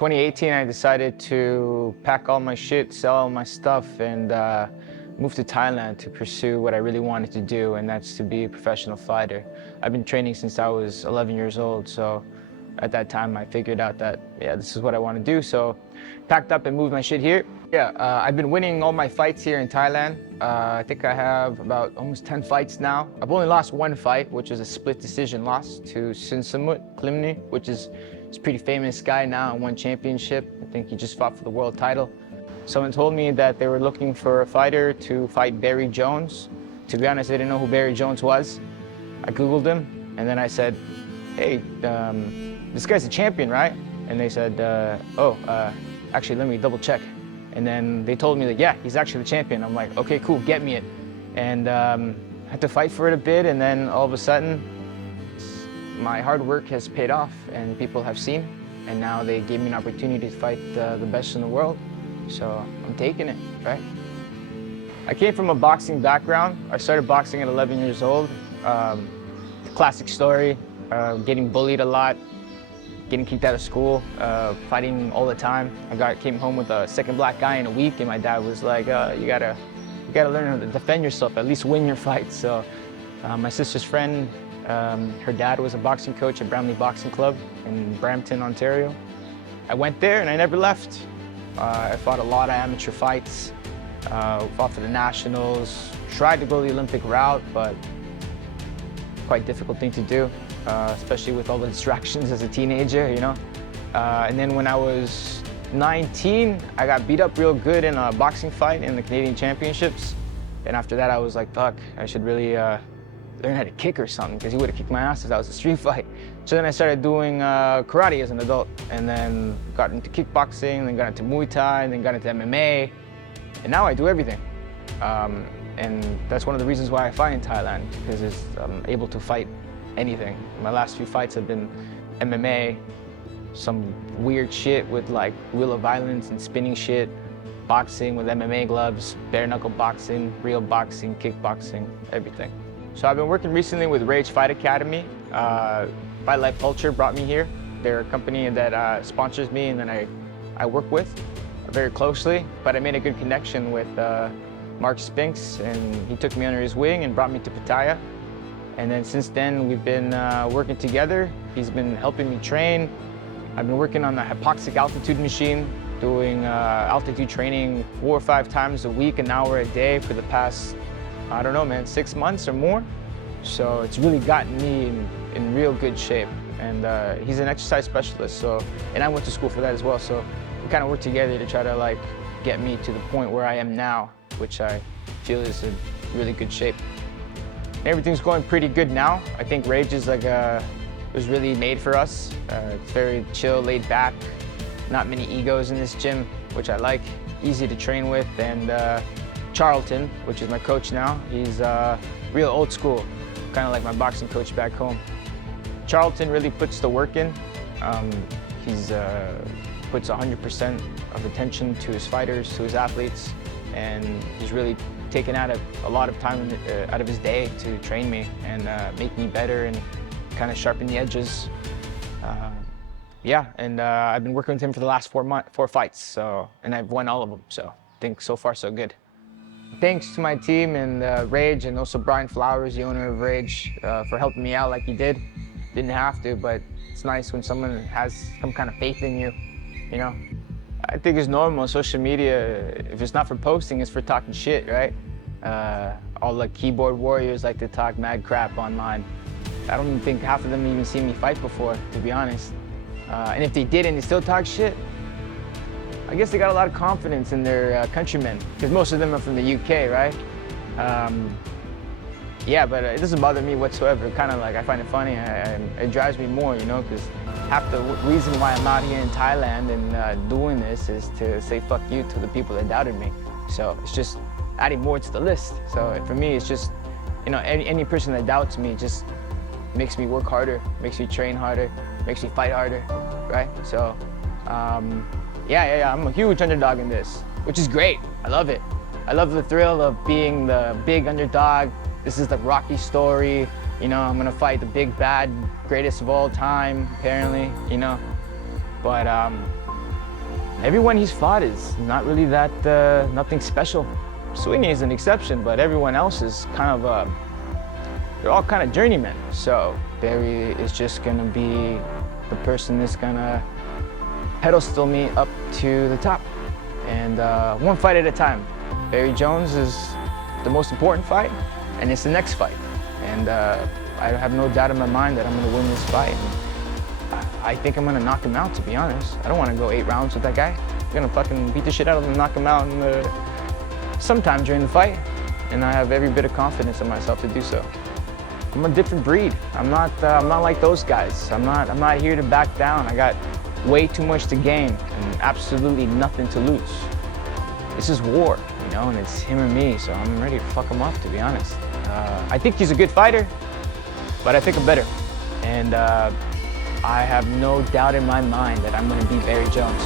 2018, I decided to pack all my shit, sell all my stuff, and move to Thailand to pursue what I really wanted to do, and that's to be a professional fighter. I've been training since I was 11 years old, so at that time I figured out that, yeah, this is what I want to do, so packed up and moved my shit here. Yeah, I've been winning all my fights here in Thailand. I think I have about almost 10 fights now. I've only lost one fight, which was a split decision loss to Sinsamut Klimni, which is a pretty famous guy now and won championship. I think he just fought for the world title. Someone told me that they were looking for a fighter to fight Barry Jones. To be honest, I didn't know who Barry Jones was. I Googled him, and then I said, hey, this guy's a champion, right? And they said, actually, let me double check. And then they told me that, yeah, he's actually the champion. I'm like, okay, cool, get me it. And I had to fight for it a bit, and then all of a sudden, my hard work has paid off, and people have seen, and now they gave me an opportunity to fight the best in the world. So I'm taking it, right? I came from a boxing background. I started boxing at 11 years old. Classic story, getting bullied a lot, getting kicked out of school, fighting all the time. Came home with a second black guy in a week, and my dad was like, you gotta learn how to defend yourself, at least win your fights. So my sister's friend, her dad was a boxing coach at Bramley Boxing Club in Brampton, Ontario. I went there and I never left. I fought a lot of amateur fights, fought for the nationals, tried to go the Olympic route, but quite difficult thing to do, especially with all the distractions as a teenager, you know. And then when I was 19, I got beat up real good in a boxing fight in the Canadian Championships. And after that, I was like, fuck, I should really learn how to kick or something, because he would have kicked my ass if that was a street fight. So then I started doing karate as an adult, and then got into kickboxing, then got into Muay Thai, and then got into MMA. And now I do everything. And that's one of the reasons why I fight in Thailand, because I'm able to fight anything. My last few fights have been MMA, some weird shit with like Wheel of Violence and spinning shit, boxing with MMA gloves, bare knuckle boxing, real boxing, kickboxing, everything. So I've been working recently with Rage Fight Academy. Fight Life Culture brought me here. They're a company that sponsors me and then I work with very closely, but I made a good connection with Mark Spinks, and he took me under his wing and brought me to Pattaya. And then since then, we've been working together. He's been helping me train. I've been working on the hypoxic altitude machine, doing altitude training 4 or 5 times a week, an hour a day for the past, I don't know, man, 6 months or more. So it's really gotten me in real good shape. And he's an exercise specialist, and I went to school for that as well. So we kind of work together to try to like get me to the point where I am now, which I feel is in really good shape. Everything's going pretty good now. I think Rage is like was really made for us. It's very chill, laid back, not many egos in this gym, which I like. Easy to train with, and Charlton, which is my coach now, he's real old school, kind of like my boxing coach back home. Charlton really puts the work in. He's puts 100% of attention to his fighters, to his athletes, and he's really taken out a lot of time out of his day to train me and make me better and kind of sharpen the edges. Yeah, and I've been working with him for the last 4 fights, and I've won all of them, so I think so far so good. Thanks to my team and Rage, and also Brian Flowers, the owner of Rage, for helping me out like he did. Didn't have to, but it's nice when someone has some kind of faith in you, you know? I think it's normal. Social media, if it's not for posting, it's for talking shit, right? All the keyboard warriors like to talk mad crap online. I don't even think half of them even seen me fight before, to be honest. And if they did and they still talk shit, I guess they got a lot of confidence in their countrymen, because most of them are from the UK, right? Yeah, but it doesn't bother me whatsoever. Kind of like, I find it funny. It drives me more, you know, because half the reason why I'm out here in Thailand and doing this is to say fuck you to the people that doubted me. So it's just adding more to the list. So for me, it's just, you know, any person that doubts me just makes me work harder, makes me train harder, makes me fight harder, right? So, yeah, I'm a huge underdog in this, which is great. I love it. I love the thrill of being the big underdog. This is the Rocky story. You know, I'm gonna fight the big bad, greatest of all time, apparently, you know. But Everyone he's fought is not really that, nothing special. Sweeney is an exception, but everyone else is kind of, they're all kind of journeymen. So Barry is just gonna be the person that's gonna pedestal me up to the top. And one fight at a time. Barry Jones is the most important fight, and it's the next fight. And I have no doubt in my mind that I'm gonna win this fight. I think I'm gonna knock him out, to be honest. I don't wanna go 8 rounds with that guy. I'm gonna fucking beat the shit out of him and knock him out sometime during the fight. And I have every bit of confidence in myself to do so. I'm a different breed. I'm not like those guys. I'm not here to back down. I got way too much to gain and absolutely nothing to lose. This is war, you know, and it's him or me, so I'm ready to fuck him up, to be honest. I think he's a good fighter, but I think I'm better. And I have no doubt in my mind that I'm gonna beat Barry Jones.